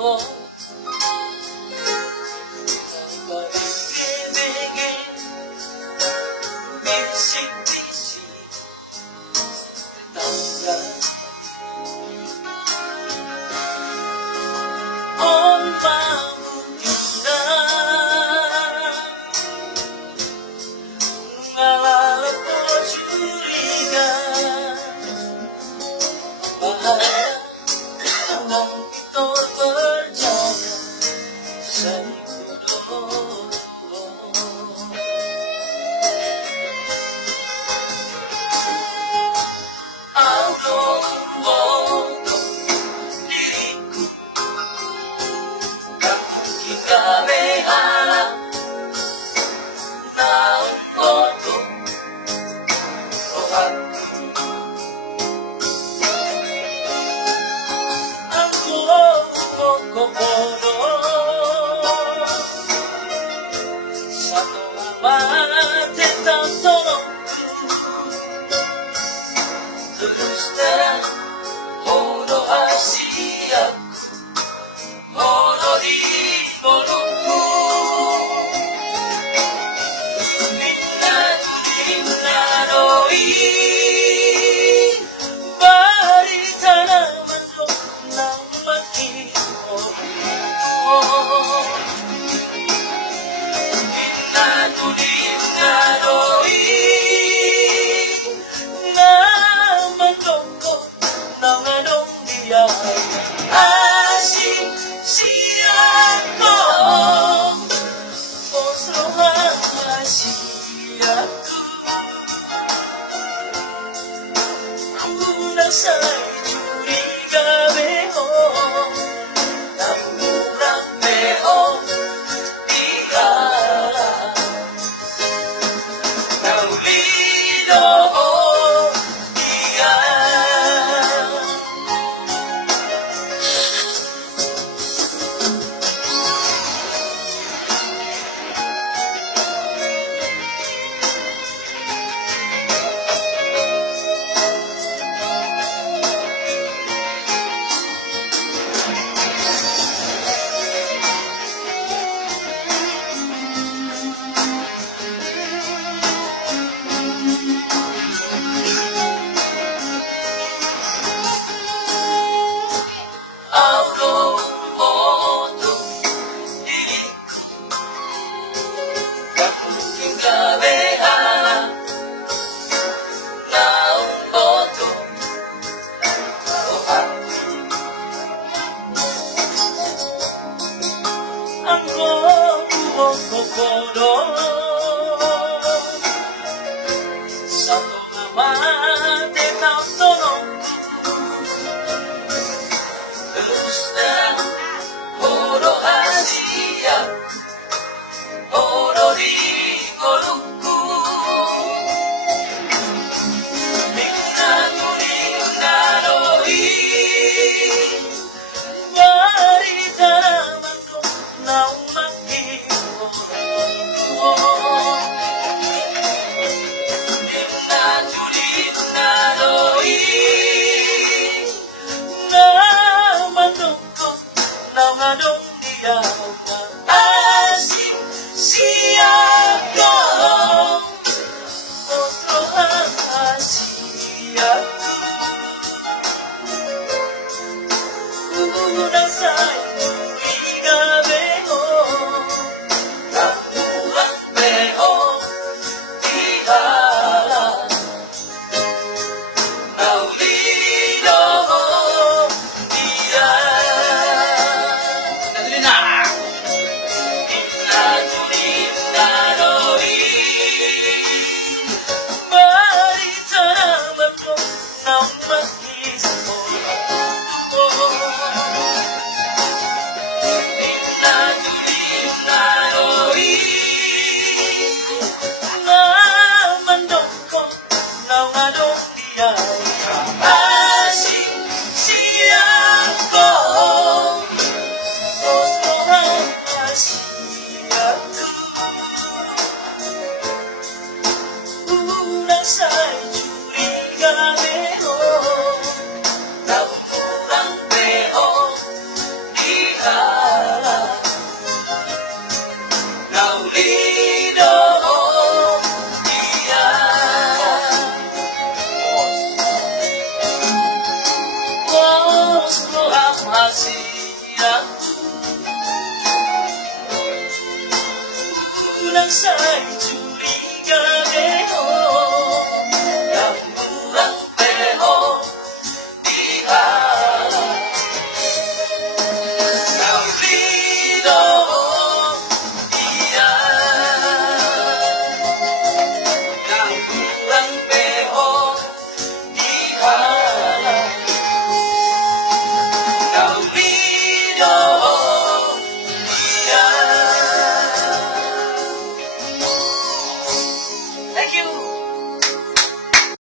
Paibigin bisik-bisik tetangga. On pangutiran mengalah curiga, bahaya nang kita berjaya sekudo. Diriku tak mungkin kabehana naon foto rohanku. Aku kokono satu mate tak tolongku, terus terang hono asiaku, hono di mulutku. Minna doi bari tanaman ng mag-iwan. Minna doi na mandoko ng anong biyaya. Asing siya ko, osrohan siya ko. Una sa'y curiga beho, namurang beho, tigala. Naulido dia. Satu mate tak tolongku, terus terang hono asiaku, hono di mulutku. Minna doi bari tanaman ng mag-iwan. Minna doi na mandoko ng anong biyaya. Asing siya ko, osrohan siya ko. Una sa'y curiga beho, namurang beho, tigala. Naulido dia. Natuloy na! Minna doi bari tanaman mo ng mag-iwan. Asia Unang sa'y curiga